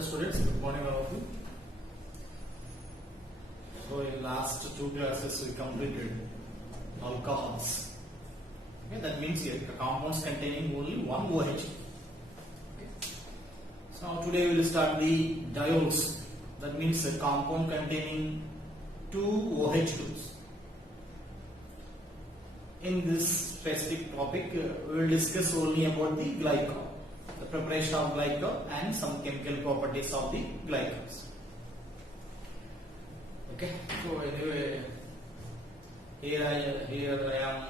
Okay, students, good morning all of you. So in last two classes we completed alcohols. Okay, that means here compounds containing only one OH. Okay. So now today we will start the diols. That means a compound containing two OH groups. In this specific topic, we will discuss only about the glycol, the preparation of glycol and some chemical properties of the glycols. Okay, so anyway, here I am.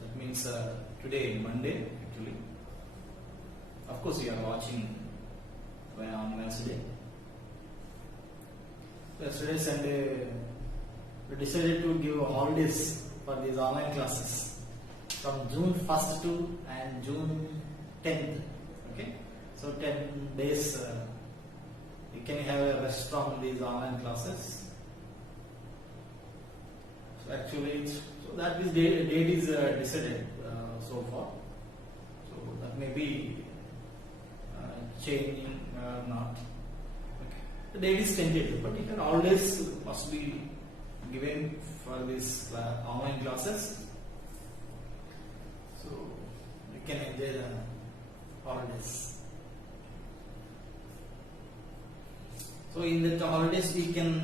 That means today Monday actually. Of course, you are watching on Wednesday. Yesterday Sunday, we decided to give holidays for these online classes from June 1st to and June 10th. Okay, so 10 days you can have a rest from these online classes. So actually, so that is date is decided so far. So that may be changing or not. Okay. The date is tentative, but you can always must be given for these online classes, so you can enjoy the holidays. So in the holidays we can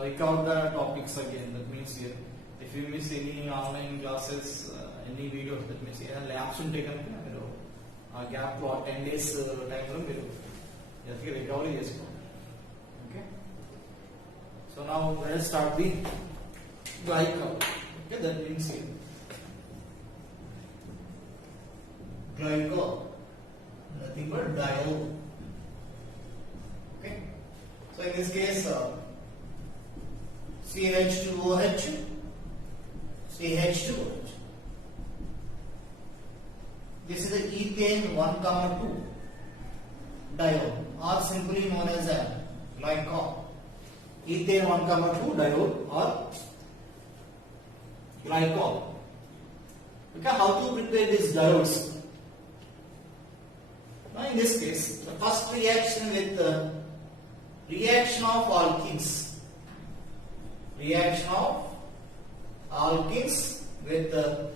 recover the topics again. That means here, if you miss any online classes, any videos, that means labs taken a gap to 10 days time recovery. Okay. So now let's start the glycol. Okay, that means here glycol, nothing but diol. Okay. So in this case, CH2OH, CH2OH. This is the ethane 1,2 diol, or simply known as a glycol. Ethane 1,2 diol or glycol. Okay, how to prepare these diols? Now in this case, the first reaction with the reaction of alkenes. Reaction of alkenes with the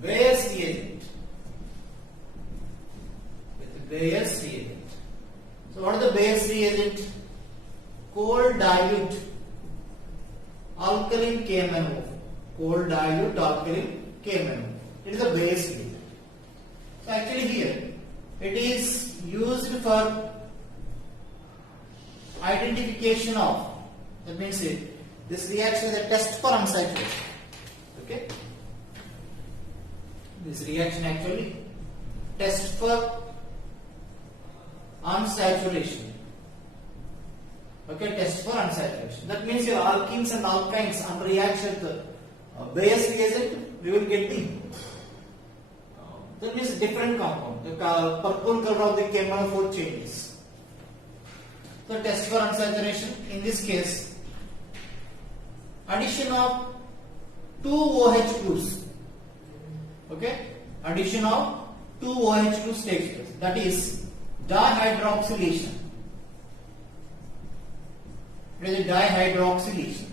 Bayer's reagent. With the Bayer's reagent. So what is the Bayer's reagent? Cold dilute alkaline KMnO. Cold dilute alkaline KMnO. It is a Bayer's reagent. So actually here it is used for identification of, that means this reaction is a test for unsaturation. Okay, this reaction actually test for unsaturation. Okay, test for unsaturation. That means your alkenes and alkynes under reaction with Bayer's reagent, we will get the that means different compound. The purple color of the KMnO4 changes. So test for unsaturation. In this case, addition of two OH groups. Okay, addition of two OH groups takes place. That is dihydroxylation. It is a dihydroxylation.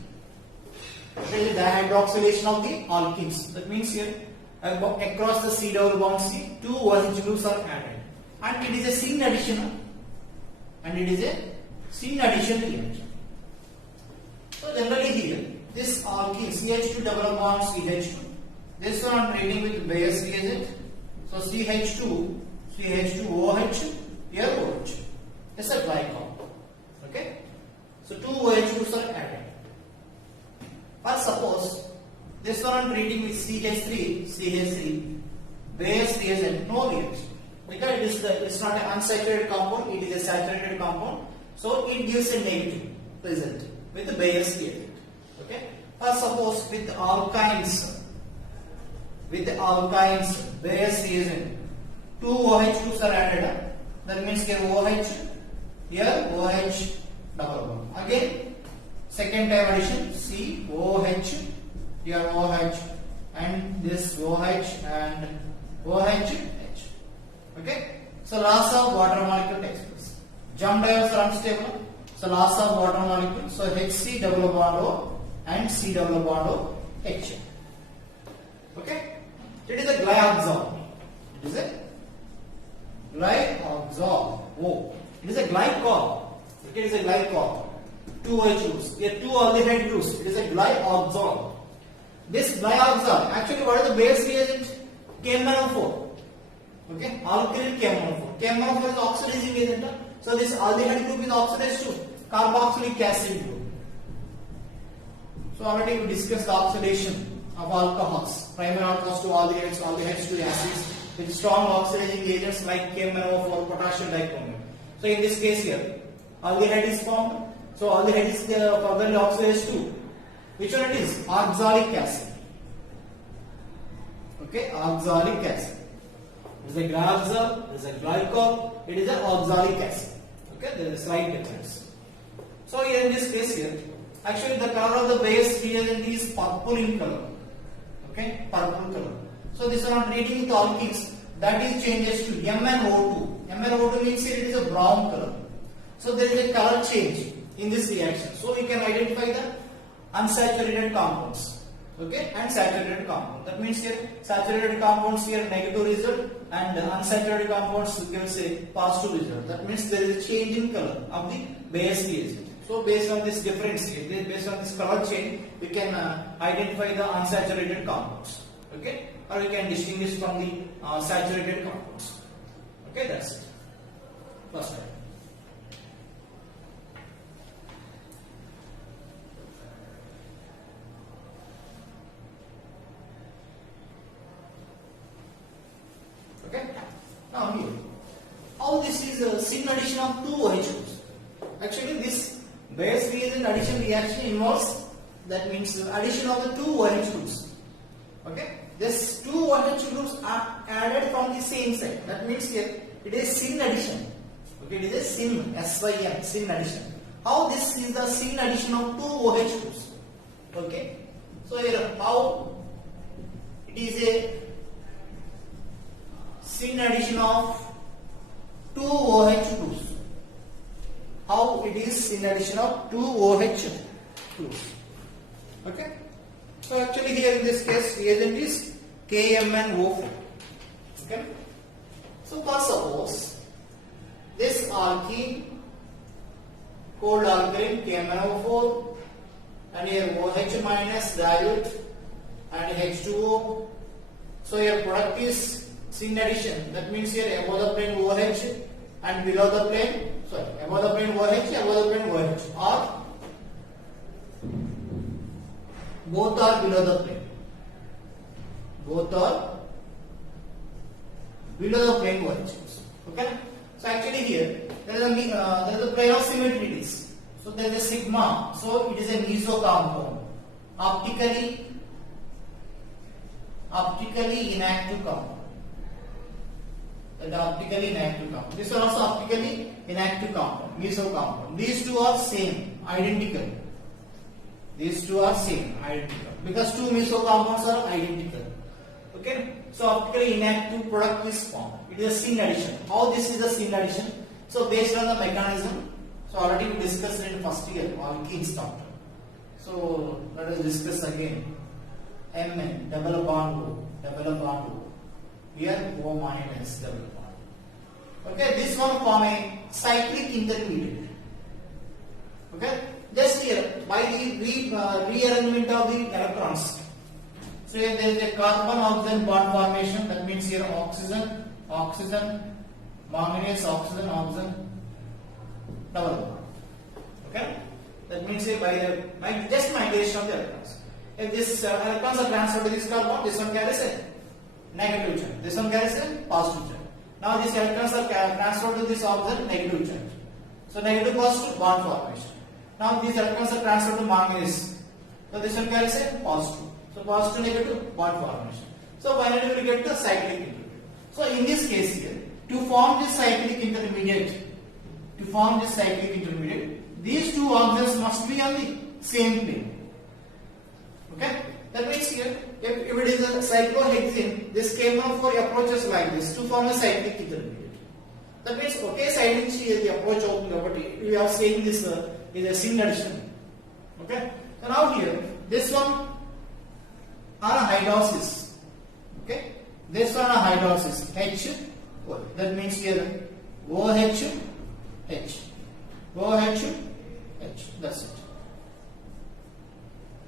It is a dihydroxylation of the alkenes. That means here across the C double bond C, two OH groups are added, and it is a syn addition. Reaction. So generally here, this alkene CH2 double bond CH2. This one I am treating with Bayer's reagent. So CH2, CH2OH, here OH. This is a glycol. Okay. So two OH groups are added. But suppose this one I am treating with CH3, Bayer's reagent, no reaction. Because it is not an unsaturated compound, it is a saturated compound. So it gives a negative result with the Bayer's reagent. Okay. Or suppose with alkynes, Bayer's reagent, two OH groups are added. That means here OH, here OH double bond. Again, second time addition, COH, here OH, and this OH and OH. Okay. So loss of water molecule takes place. Jump diamonds are unstable. So loss of water molecule. So HC double bond O and C double bond O H. Okay. It is a glyoxal. It is a glyoxal. Oh, it is a glycol. It is a glycol. Two OH groups. Here two aldehyde groups. It is a glyoxal. This glyoxal, actually, what is the base reagent? KMnO4. Okay, alkyl KMnO4. KMnO4 is oxidizing agent. So this aldehyde group is oxidized to carboxylic acid group. So already we discussed the oxidation of alcohols. Primary alcohols to aldehydes, aldehydes to acids with strong oxidizing agents like KMnO4, potassium dichromate. So in this case here, aldehyde is formed. So aldehyde is further oxidized to which one it is? Oxalic acid. Okay, oxalic acid. It is a glyoxal, it is a glycol, it is an oxalic acid. Okay, there is a slight difference. So here in this case here, actually the color of the base reagent is purple in color. Okay, purple color. So this one reading with alkenes, that is changes to MnO2. MnO2 means here it is a brown color. So there is a color change in this reaction. So we can identify the unsaturated compounds. Okay, and saturated compound. That means here saturated compounds here negative result and unsaturated compounds gives a positive result. That means there is a change in color of the base reagent. So based on this difference here, based on this color change, we can identify the unsaturated compounds. Okay, or we can distinguish from the saturated compounds. Okay, that's it. First time. Okay. Now here, how this is a syn addition of two OH groups. Actually, this base reagent addition reaction involves, that means addition of the two OH groups. Okay. These two OH groups are added from the same side. That means here it is syn addition. Okay, it is a syn, S-Y-N, syn addition. How this is the syn addition of two OH groups. Okay. So here how it is a syn addition of two OH groups. How it is syn addition of two OH groups. Okay. So actually here in this case reagent is KMnO4. Okay. So first suppose this alkene, cold alkaline KMnO4 and here OH minus dilute and H2O. So here product is syn addition. That means here above the plane OH and below the plane, above the plane OH, above the plane OH, or both are below the plane. Both are below the plane OH. Okay. So actually here there is a plane of symmetry. So there is a sigma. So it is a meso compound, optically inactive compound. Optically inactive compound. This is also optically inactive compound, meso compound. These two are same, identical. These two are same, identical. Because two meso compounds are identical. Okay. So optically inactive product is formed. It is a syn addition. How this is a syn addition? So based on the mechanism. So already we discussed in first year, alkenes chapter. So let us discuss again. Mn double bond O. Here O minus double bond. Okay, this one form a cyclic intermediate. Okay, just here by the rearrangement of the electrons. So here there is a carbon-oxygen bond formation. That means here oxygen, manganese, oxygen, double bond. Okay, that means here by just migration of the electrons. If this electrons are transferred to this carbon, this one carries a negative charge. This one carries a positive charge. Now these electrons are transferred to this oxygen, negative charge. So negative positive bond formation. Now these electrons are transferred to manganese. So this one carries a positive. So positive negative bond formation. So finally we get the cyclic intermediate. So in this case here, to form this cyclic intermediate, these two oxygens must be on the same plane. Okay, that means here if it is a cyclohexene, this KMnO4 approaches like this to form a cyclic intermediate. That means okay side నుంచి ఇది approach అవుతుంది కాబట్టి we are saying this is a sin addition. Okay, so now here this one are hydrolysis. Okay, this one are hydrolysis H. That means here OH H, OH H. That's it.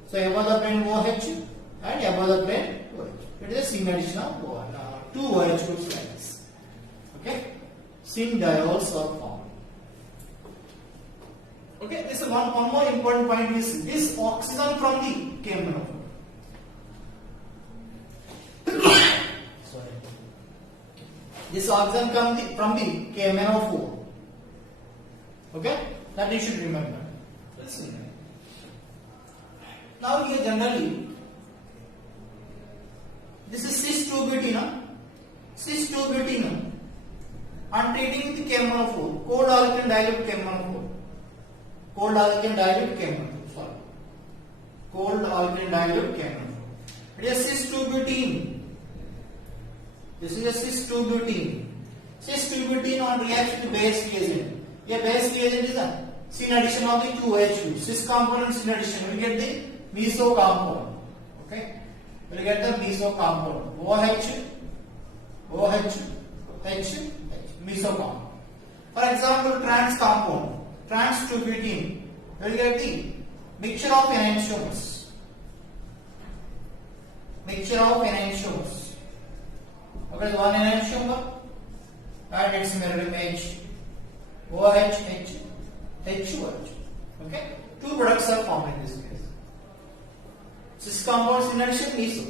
So above the plane OH and above the plane OH. It is a sin addition of two OH groups like this. Okay, sin diols are formed. Okay, this is one more important point is this oxygen from the KMnO4. Sorry, this oxygen from the KMnO4. Okay, that you should remember. Listen. Now here generally this is cis-2-butene. Cis-2-butene. I'm treating with the KMnO4, cold alkane dilute KMnO4. Cold alkane dilute KMnO4. Sorry, cold alkane dilute KMnO4. It is cis-2-butene. This is a cis-2-butene. Cis-2-butene on reaction to base reagent. A base reagent is a sin addition of the two OH groups. Cis component sin addition. We get the meso compound. Okay, we will get the meso compound. OH, OH, H, meso compound. For example, trans compound, trans-2-butene. We will get the mixture of enantiomers. Mixture of enantiomers. Okay, one enantiomer and its mirror image OH, H, HOH. Okay, two products are formed in this case. Cis compound sin addition meso,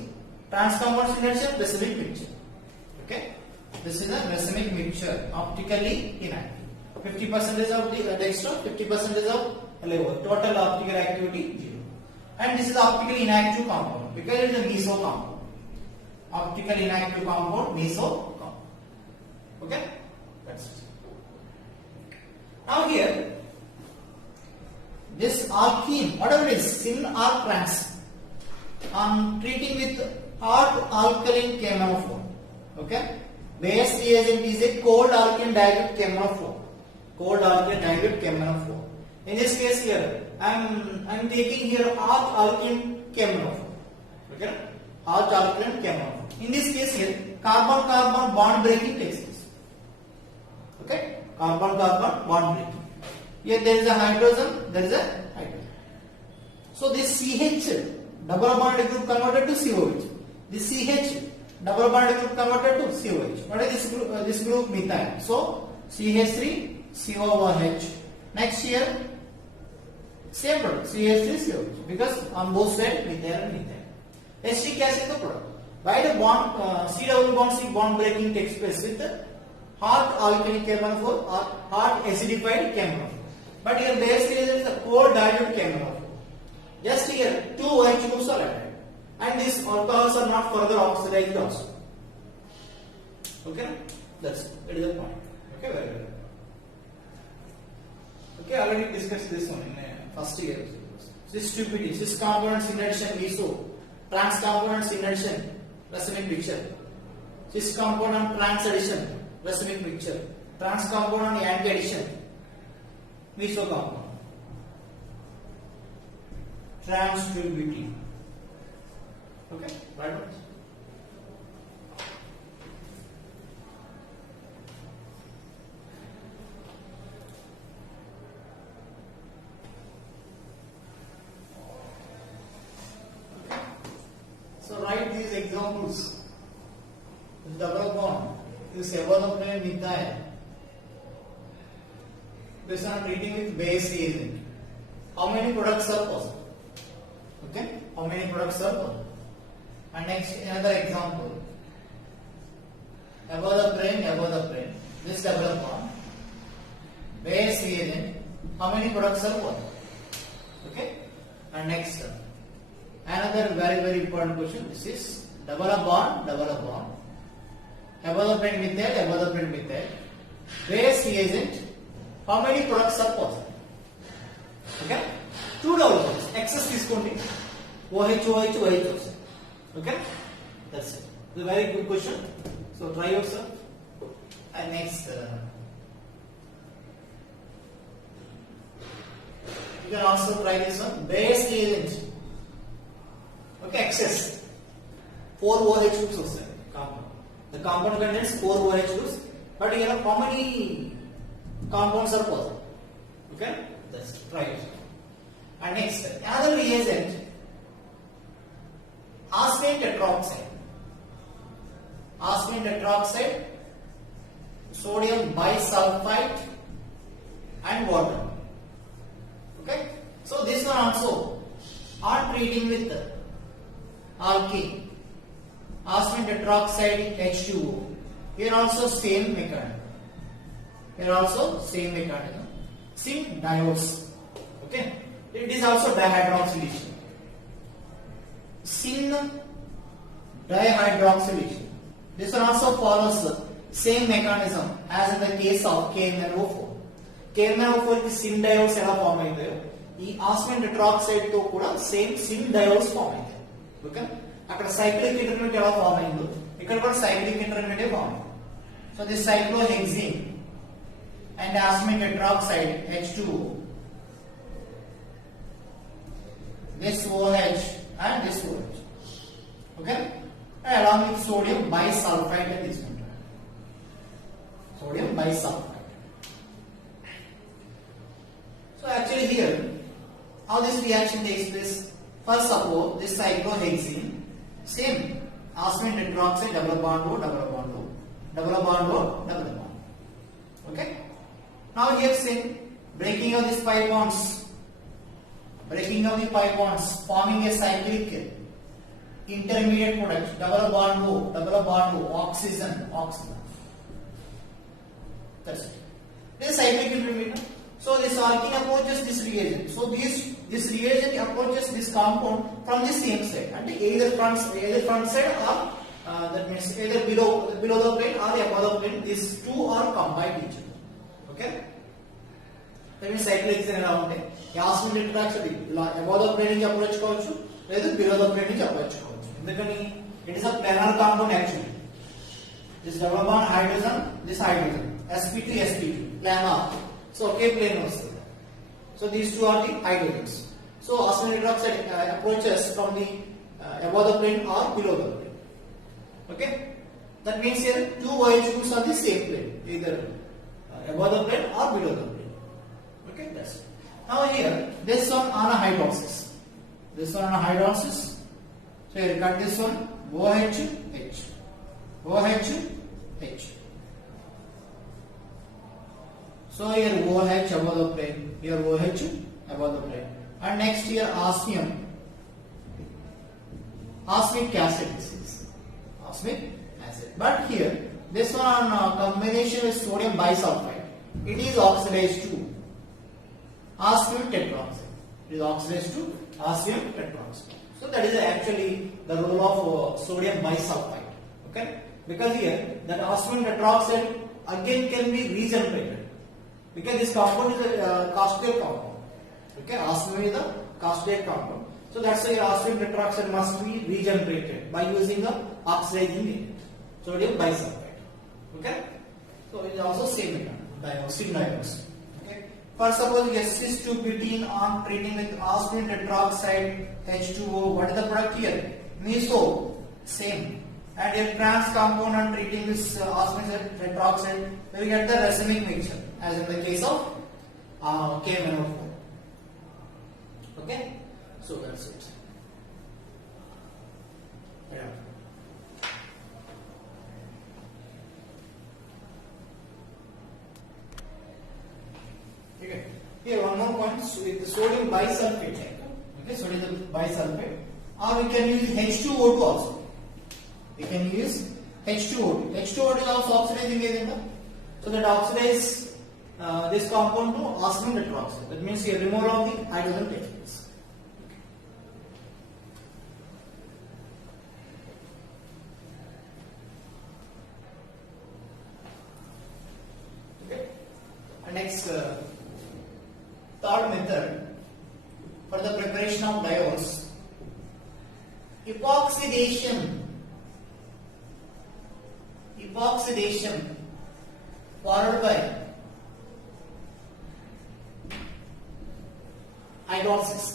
trans compound sin addition racemic mixture. Okay, this is a racemic mixture, optically inactive. 50% of the dextro, 50% of levo. Total optical activity 0. And this is optically inactive compound because it is a meso compound. Optical inactive compound, meso compound. Okay, that's it. Now here, this alkene, whatever it is, sin or trans, I'm treating with hot alkaline KMnO4. Okay, base reagent is a cold alkane dilute KMnO4. Cold alkane dilute KMnO4. In this case here, I'm taking here hot alkane KMnO4. Okay, hot alkane KMnO4. In this case here, carbon-carbon bond breaking takes place. Okay, carbon-carbon bond breaking. Here there is a hydrogen, there is a hydrogen. So this CH double bond group converted to COH. This CH double bond group converted to COH. What is this group? Methyl. So CH3 COOH. Next here same product CH3 COH because on both sides methyl and methyl. Acetic acid the product. Why the bond C double bond C bond breaking takes place with the hot alkali KMnO4 or hot acidified KMnO4. But here base reagent is a cold dilute KMnO4. Just here two OH groups are added, and these alcohols are not further oxidized also. Okay, that is the point. Okay, very good. Okay, already discussed this one in first year. Cis-2-butene, cis component sin addition meso, trans component sin addition racemic mixture, cis component trans addition racemic mixture, trans component anti addition meso compound. Trans-2-butene. Okay, right. So write these examples. The double bond is above the plane methyl. This one treating with base reagent. How many products are possible? Okay, how many products are possible? And next another example. Above the plane, this double bond, base reagent. How many products are possible? Okay, and next another very important question. This is double bond. Above the plane methyl, base reagent. How many products are possible? Okay, two double bonds. Excess తీసుకోండి. OH. Okay, that's it. It's a very good question. So try yourself. And next You can also try this one. Bayes reagent. Okay, excess. 4 OH groups also compound. The compound contains 4 OH groups, but here how many compounds are possible? Okay, let's try it. And next, another reagent, arsenic tetroxide. Arsenic tetroxide, sodium bisulfite, and water. Okay, so this one also on treating with alkene, arsenic tetroxide H2O. Here also same mechanism. Here also same mechanism. Syn diodes. Okay, it is also dihydroxylation. Syn dihydroxylation. This one also follows the same mechanism as in the case of KMnO4. KMnO4 కి syn diodes ఎలా form అవుతాయో ఈ ఆస్మిన్ tetroxide తో కూడా same syn diodes form అవుతాయి. Okay, అక్కడ cyclic intermediate ఎలా form అయిందో ఇక్కడ కూడా సైక్లిక్ ఇంటర్మీడియట్ ఫామ్ అయింది. So this cyclohexene and arsenic tetroxide H2O, this OH and this OH. Okay, and along with sodium bisulfite is mentioned. Sodium bisulfite. So actually here, how this reaction takes place? First suppose this cyclohexene, same arsenic tetroxide, double bond O, double bond O, double bond O, double bond. Okay. Now here say breaking of these pi bonds, breaking of the pi bonds, forming a cyclic intermediate product, double bond O, oxygen. That's it. This is cyclic intermediate. So this alkene approaches this reagent. So this reagent approaches this compound from the same side, and either front side or that means either below the plane or above the plane. These two are combined each other. Okay, that means cyclohexane ఎలా ఉంటాయి ఆస్మిన్ tetroxide ఇలా above the plane నుంచి approach కావచ్చు లేదా below the plane నుంచి approach కావచ్చు. ఎందుకని it is a planar compound actually. This double bond hydrogen, this hydrogen, sp2 planar. So okay, plane వస్తుంది. So these two are the hydrogens. So arsenic tetroxide approaches from the above the plane or below the plane. Okay, that means here two OH groups are the same plane, either above the plane or below the plane. Okay, that's it. Now here this one on a hydroxys. This one on a hydroxys. So here cut this one OH H, OH H. So here OH above the plane, here OH above the plane, and next here arsenic acid. This is arsenic acid. But here this one combination with sodium bisulfite, it is oxidized to arsenic tetroxide. It is oxidized to arsenic tetroxide. So that is actually the role of sodium bisulfite. Okay, because here that arsenic tetroxide again can be regenerated. Because this compound is a caustic compound. Okay, arsenic is a caustic compound. So that's why arsenic tetroxide must be regenerated by using the oxidizing agent, sodium bisulfite. Okay, so it is also same syn diodes. Okay, first suppose cis2butene on treating with arsenic tetroxide H2O. What is the product here? Meso, same. And a trans compound on treating this arsenic tetroxide, we get the racemic mixture, as in the case of KMnO4. Okay, so that's it. Yeah. Okay. Here one more point with the sodium bisulfate. Okay, sodium bisulfate, or we can use H2O2 also. We can use H2O2. H2O2 is also oxidizing agent. So that oxidize this compound to arsenic tetroxide. That means here removal of the hydrogen takes place. Okay. And next third method for the preparation of diodes, epoxidation followed by hydrolysis.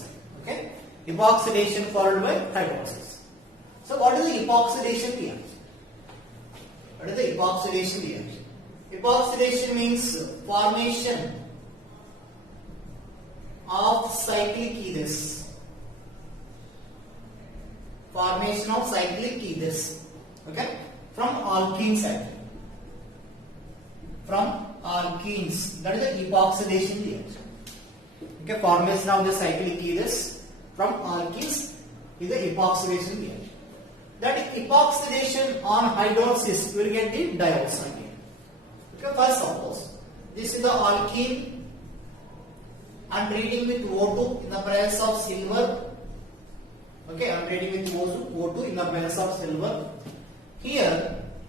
Okay, epoxidation followed by hydrolysis. So what is the epoxidation reaction? What is the epoxidation reaction? Epoxidation means formation of cyclic ethers. Formation of cyclic ethers. Okay, from alkenes actually. From alkenes, that is the epoxidation reaction. Okay, formation of the cyclic ethers from alkenes is the epoxidation reaction. That epoxidation on hydrolysis will get the diols again. Okay, first suppose this is the alkene and treating with O2 in the presence of silver. Okay, I am treating with O2 in the presence of silver. Here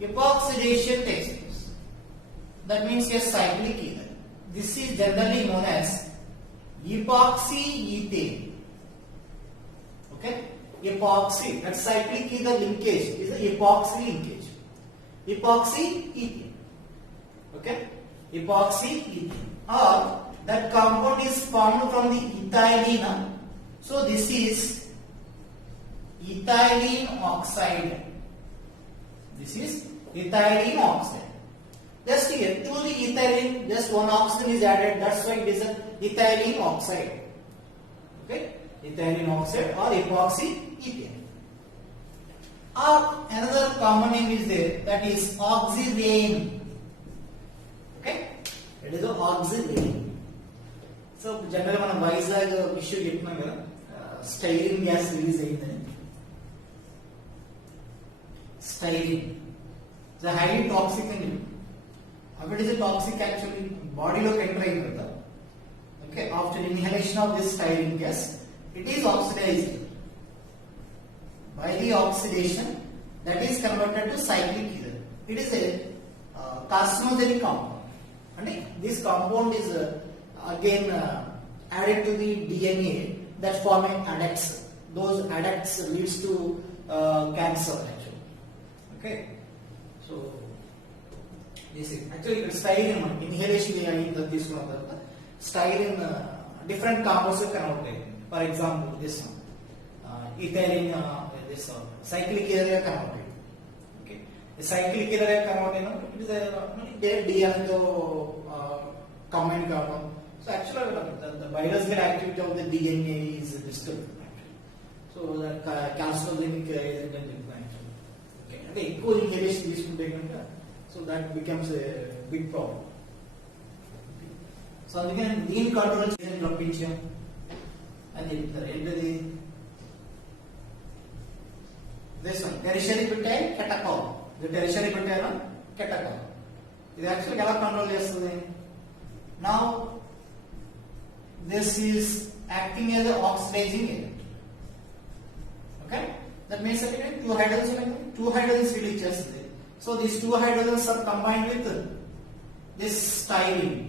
epoxidation takes place. That means a cyclic ether. This is generally known as epoxyethane. Okay, epoxy, that cyclic ether linkage is the epoxy linkage. Epoxyethane. Okay, epoxyethane, or that compound is formed from the ethylene. So this is ethylene oxide. This is ethylene oxide. Just here, to the ethylene, just one oxygen is added. That's why it is an ethylene oxide. Okay, ethylene oxide or epoxyethane. Or another common name is there, that is oxirane. Okay, it is the oxirane. So generally మనం Vizag issue చెప్తున్నాం కదా, styrene gas release అయిందని. Styrene is a highly toxic and how it is a toxic actually body lo enter ayin kada. Okay, after inhalation of this styrene gas, it is oxidized. By the oxidation, that is converted to cyclic ether. It is a carcinogenic compound. And this compound is again added to the DNA that form adducts. Those adducts leads to cancer. Okay, so this is actually styrene inhalation తీసుకున్న తర్వాత styrene different compounds convert అయ్యాయి. For example, this one ethylene, this cyclic ether convert అయ్యింది. Okay, the cyclic ether convert అయినప్పుడు it is DNA తో combined కావడం. So actually the biological activity of the DNA is disturbed. So that carcinogenic agent అని చెప్పాను. అంటే ఎక్కువ inhalation తీసుకుంటే కనుక so that becomes a big problem. So అందుకని దీన్ని కంట్రోల్ చేయడానికి రప్పించాం అని చెప్తారు. ఏంటది? Tertiary butyl catechol. ఇది టెరిషరీ బ్యూటైల్ కెటకాల్. ఇది యాక్చువల్గా ఎలా కంట్రోల్ చేస్తుంది? Now this is acting as oxidizing agent. Okay, that means that two hydrogens will ఇచ్చేస్తుంది. So these two hydrogens are combined with this styrene.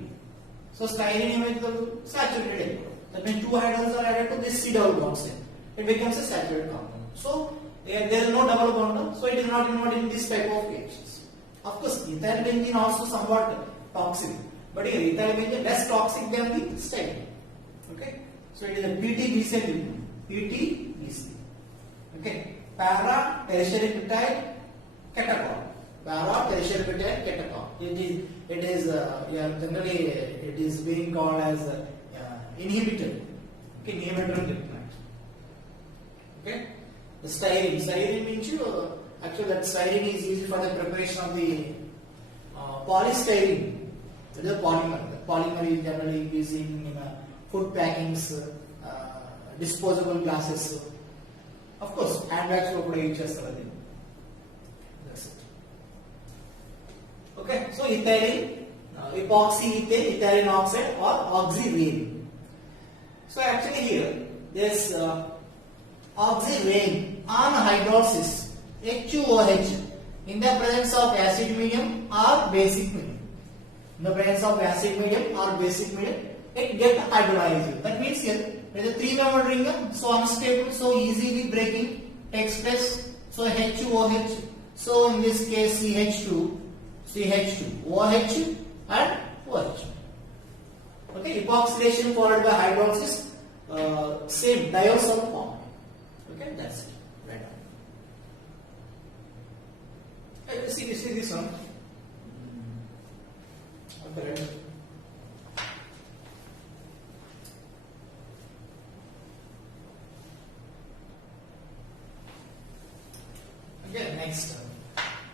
So styrene ఏమైతుంది? Saturated అయిపోతుంది. That means two hydrogens are added to this C double bond set. It becomes a saturated compound. So there is no double bond, so it is not involved in this type of reactions. Of course, ethyl benzene also somewhat toxic, but here ethyl benzene less toxic than the styrene. Okay, so it is a PTBC. PTBC. Okay, para tertiary butyl catechol. Para tertiary butyl catechol. It is generally it is being called as inhibitor. Okay, inhibitor lignite. Okay, the styrene means actually that styrene is used for the preparation of the polystyrene. That is a polymer. The polymer is generally used in food packings, disposable glasses. Of course, handbags lo kuda use chestar adi. That's it. Okay, so ethylene, epoxyethane, ethylene oxide or oxirane. So actually here this oxirane on hydrolysis HOH in the presence of acid medium or basic medium. In the presence of acid medium or basic medium, it gets hydrolyzed. That means here it is a 3-membered ring, so unstable, so easily breaking takes place. So HOH. So in this case CH2, OH and OH. Okay, epoxidation followed by hydrolysis same diols are formed. Okay, that's it. Right on. See this one. Okay. Okay, next.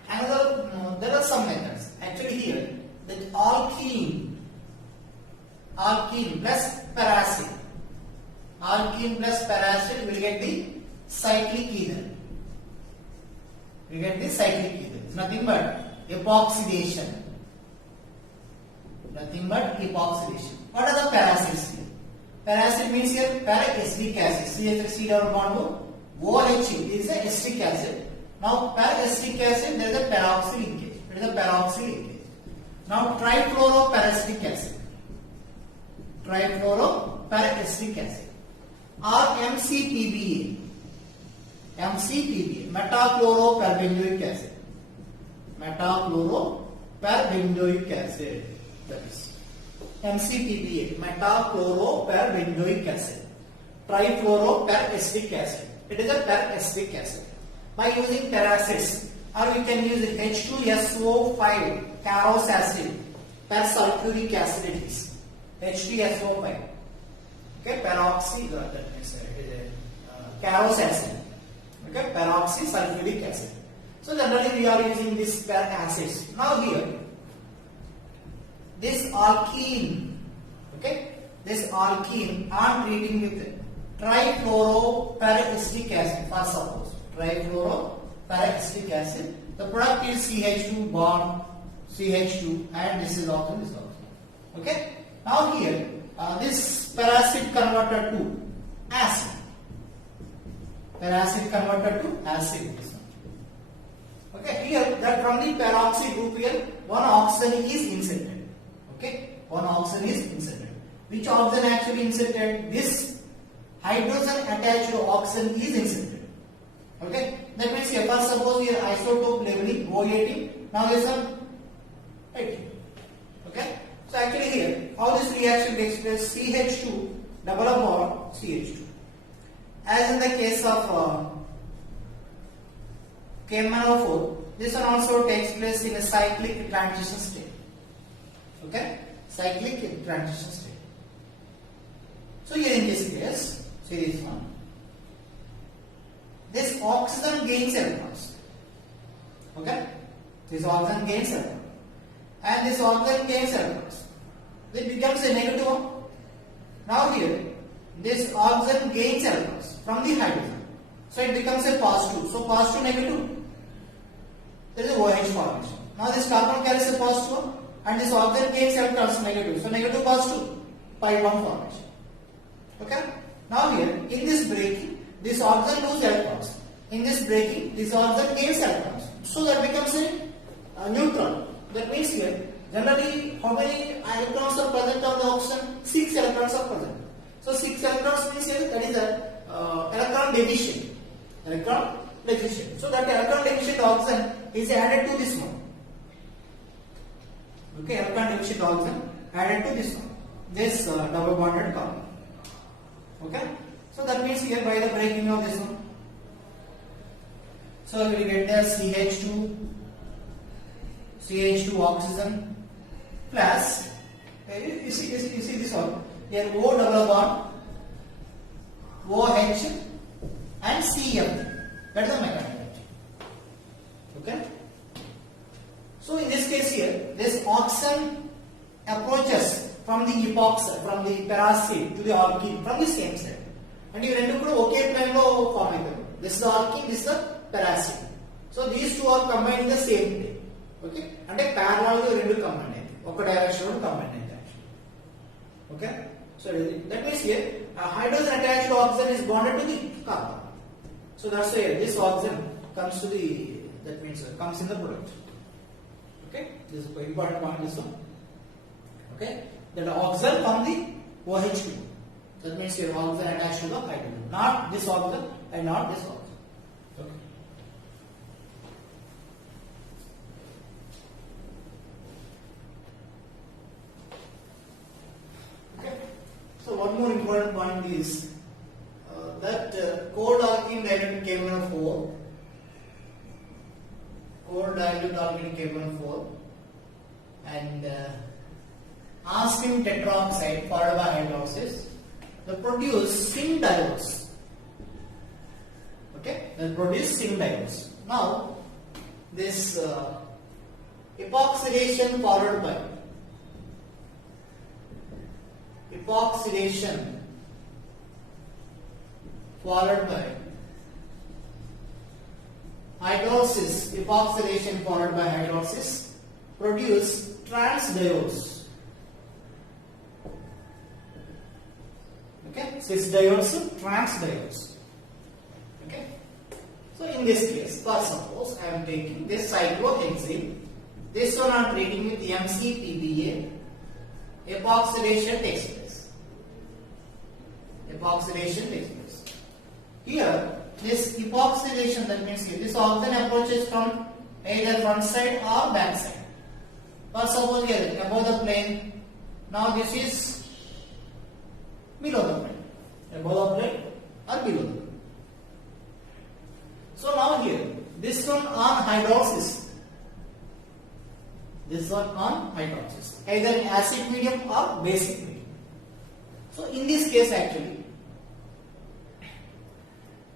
Another, there are some methods. Actually here, that alkene plus paracid. Alkene plus paracid will get the cyclic ether. We get the cyclic ether. It's nothing but epoxidation. Nothing but epoxidation. What are the paracids here? Paracid means here para-acetic acid. CH double bond OH is a acetic acid. Now para-acetic acid, there is a peroxy linkage. It is a peroxy linkage. Now trifluoroparasitic acid. Trifluoroparasitic acid. Or MCPBA. MCPBA. Metachloroparabenzoic acid. Metachloroparabenzoic acid. That is MCPBA. Metachloroparabenzoic acid. Trifluoroparasitic acid. It is a paracetic acid. By using paracids, or we can use H2SO5 carous acid, persulfuric acid it is. H2SO5. Okay, peroxy, that means it is a carous acid. Okay, peroxy sulfuric acid. So generally we are using this acids. Now here, this alkene, okay, this alkene I am treating with trifluoroparasitic acid for suppose. Trifluoroparasitic acid. The product is CH2 bond CH2 and this is also this also. Okay. Now here this paracid converted to acid. Paracid converted to acid. Okay. Here that from the peroxy group here one oxygen is inserted. Okay. One oxygen is inserted. Which oxygen actually inserted? This hydrogen attached to oxygen is inserted. Okay, that means here first suppose here isotope leveling O18, now this one 18. Okay, so actually here how this reaction takes place? CH2 double bond CH2. As in the case of KMnO4, this one also takes place in a cyclic transition state. Okay, cyclic transition state. So here in this case, see this one. This oxygen gains electrons. Okay? This oxygen gains electrons. And this oxygen gains electrons. It becomes a negative one. Now here, this oxygen gains electrons from the hydrogen. So it becomes a positive. So positive negative. There is a OH formation. Now this carbon carries a positive one. And this oxygen gains electrons negative. So negative positive. Pi bond formation. Okay? Now here, in this breaking, this oxygen loses electrons. In this breaking, this oxygen gains electrons. So that becomes a neutron. That means here, generally, how many electrons are present on the oxygen? 6 electrons are present. So 6 electrons means here, that is a electron deficient. Electron deficient. So that electron deficient oxygen is added to this one. Okay, electron deficient oxygen added to this one. This double bonded carbon. Okay. So that means here by the breaking of this one. So we will get the CH2 oxygen plus you see this one here O double bond OH and CF. That is the mechanical. Okay. So in this case here, this oxygen approaches from the epoxy, from the paracid to the alkene from the same side. And you rendu kuda okay plane లో form అవుతారు. This is the alkene, this is the paracid. So these two are combined in the same plane. Okay? అంటే parallel గా రెండు combine అవుతాయి. ఒక direction లో combine అవుతాయి. Okay? So that means here hydrogen attached to oxygen is bonded to the carbon. So that's why this oxygen comes to the, that means comes in the product. Okay? This is important point this one. Okay? That oxygen from the OH2. That means your oxygen attached to the hydrogen. Not this oxygen and not this oxygen. Okay. Okay. So one more more important point is that cold alkene dilute KMnO4, cold dilute alkene KMnO4, and arsenic tetroxide followed by hydrolysis, they produce syn diodes. Okay, they produce syn diodes. Now, this epoxidation followed by hydrolysis, epoxidation followed by hydrolysis produce trans diodes. Okay, cis diodes, trans diodes. Okay, so in this case, for suppose I am taking this cyclohexene, this one I am treating with MCPBA, epoxidation takes place. Here, this epoxidation, that means this oxygen approaches from either front side or back side. For suppose here above the plane, now this is below the plane, above the plane or below the plane. So now here, this one on hydrolysis, either in acid medium or basic medium. So in this case actually,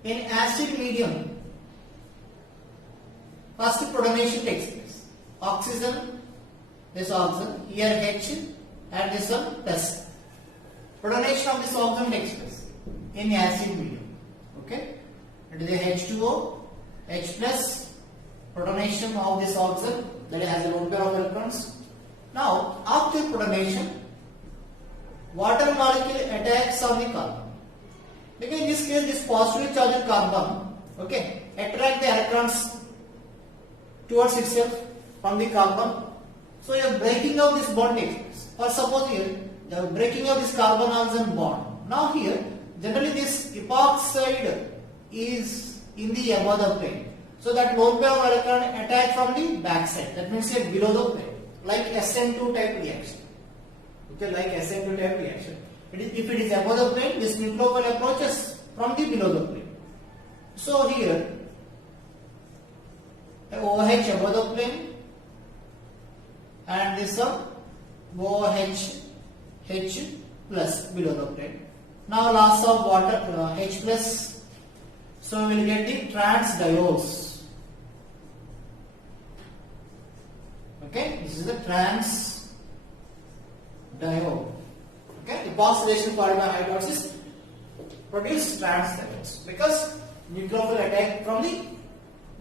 in acid medium, first protonation takes place. Oxygen, this oxygen, here H and this one plus. Protonation of this oxygen takes place in acid medium. Okay, it is a H2O, H plus, protonation of this oxygen that has a lone pair of electrons. Now, after protonation, water molecule attacks on the carbon. Because in this case, this positively charged carbon, okay, attract the electrons towards itself from the carbon. So, your breaking of this bond takes place. Or suppose here, the breaking of this carbon-oxygen bond. Now here, generally this epoxide is in the above the plane. So that lone pair of electron attack from the back side. That means here below the plane, like SN2 type reaction. Okay, like SN2 type reaction. If it is above the plane, this nucleophile approaches from the below the plane. So here, OH above the plane, and this one OH H plus below the plane. Now loss of water H plus, so we will get the trans diodes. Okay, this is the trans diode. Okay, epoxidation followed by hydrolysis produce trans diodes because nucleophile attack from the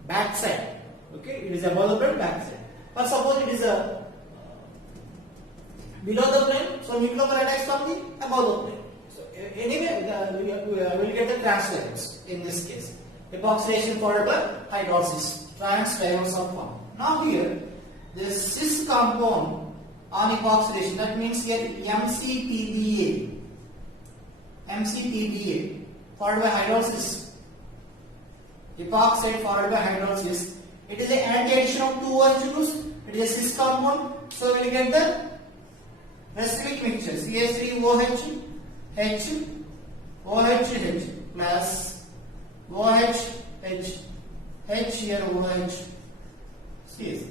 back side. Okay, it is above the plane, back side. But suppose it is a below the plane, so nucleophile attacks from the above the plane. So anyway, we will get the trans diodes in this case. Epoxidation followed by hydrolysis, trans diodes are formed. Now here, this cis compound on epoxidation, that means here MCPBA followed by hydrolysis, epoxide followed by hydrolysis. It is an anti-addition of two H2s. It is a cis compound, so we will get the reciproc mixture CH3OH H OH H plus OH H H here OH CH.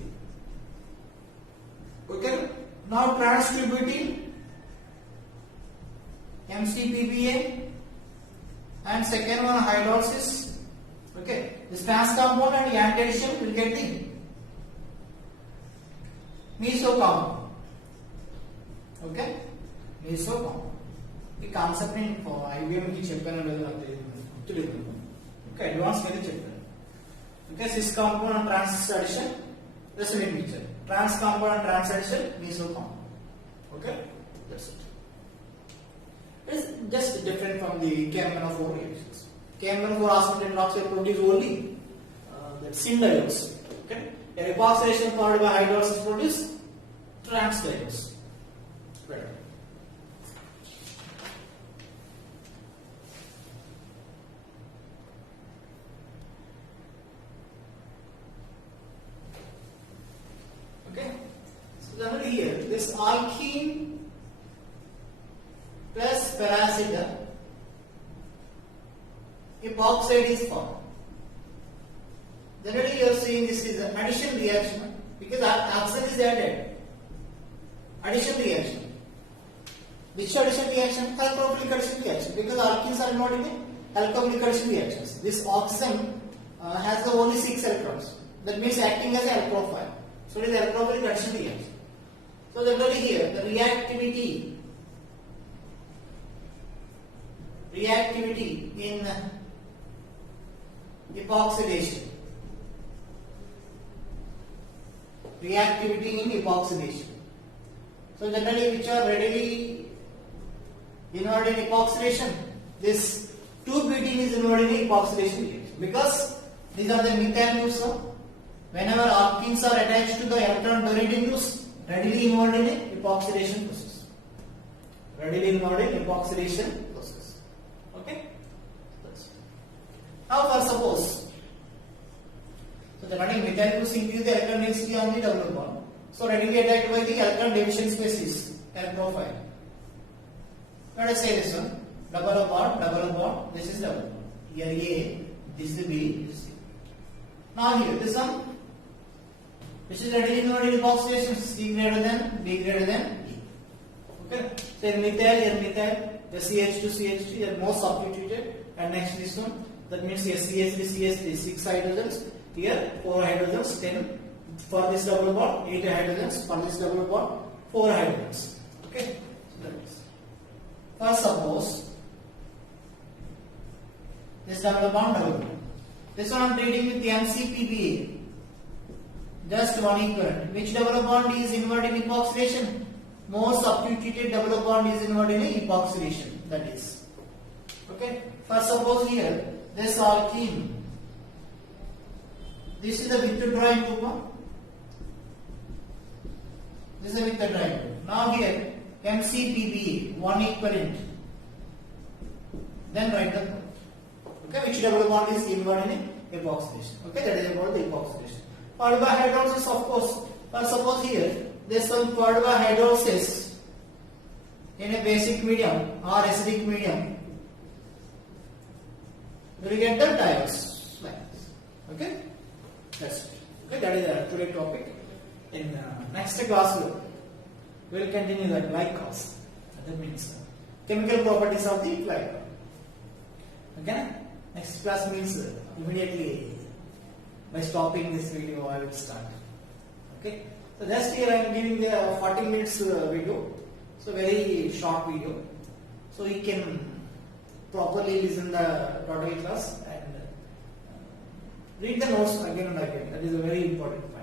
Okay, now trans-2-butene MCPBA and second one hydrolysis. Okay, this trans compound and anti-addition will get the meso compound. Okay, meso compound. ఈ concept నేను ఐబిఎంకి చెప్పాను లేదు నాకు తెలియదు. Okay, advance మీద చెప్పాను. Okay, cis compound and trans addition reciproc mixture. Trans compound and trans addition, meso compound. Okay, that's it. It's just different from the KMnO4 reactions. KMnO4 arsenic tetroxide produce only that syn diodes. Okay, epoxidation followed by hydrolysis produce trans diodes. Right. Okay, so generally here this alkene plus ferrocid epoxide is formed. Generally, you are seeing this is an addition reaction because oxygen is added. Addition reaction. Which addition reaction? Alcoholic addition reaction. Because alkenes are not in alcoholic addition reactions. This oxygen has only 6 electrons. That means acting as an alkophile. So it is alcoholic addition reaction. So generally here the reactivity in epoxidation. Reactivity in epoxidation. So generally which are readily involved in epoxidation, this 2-butene is involved in epoxidation reaction because these are the methyl groups. Whenever alkenes are attached to the electron donating groups, readily involved in epoxidation process. Readily involved in epoxidation process. Okay? Now for suppose, so the running methyl groups increase the electron density on the double bond. So readily attacked by the electron division species, electrophile. Let us say this one, double bond, this is double bond. Here A, this is B, this is C. Now here, this one, which is readily involved in epoxidation, C greater than, B greater than E. Okay? So here methyl, the CH2, here more substituted, and next this one, that means here CH3, 6 hydrogens, here 4 hydrogens, 10. For this double bond, 8 hydrogens. For this double bond, 4 hydrogens. Okay? So that is. First suppose this double bond. This one I am treating with MCPBA. Just one equivalent. Which double bond is involved in epoxidation? More substituted double bond is involved in epoxidation. That is. Okay? First suppose here this alkene. This is the withdrawing group. This is a withdrawing group. Now here MCPBA, one equivalent. Then write the point. Okay, which double bond is involved in epoxidation. Okay, that is about the epoxidation. Followed by hydrolysis, of course. But suppose here there is some followed by hydrolysis in a basic medium or acidic medium. You will get the diols like this. Okay, that's it. Okay, that is today's topic. In next class we will continue the glycols. That means chemical properties of the glycol. Okay, next class means immediately by stopping this video I will start. Okay, so just here I am giving the 40 minutes video, so very short video, so you can properly listen the total class and read the notes again and again. That is a very important part.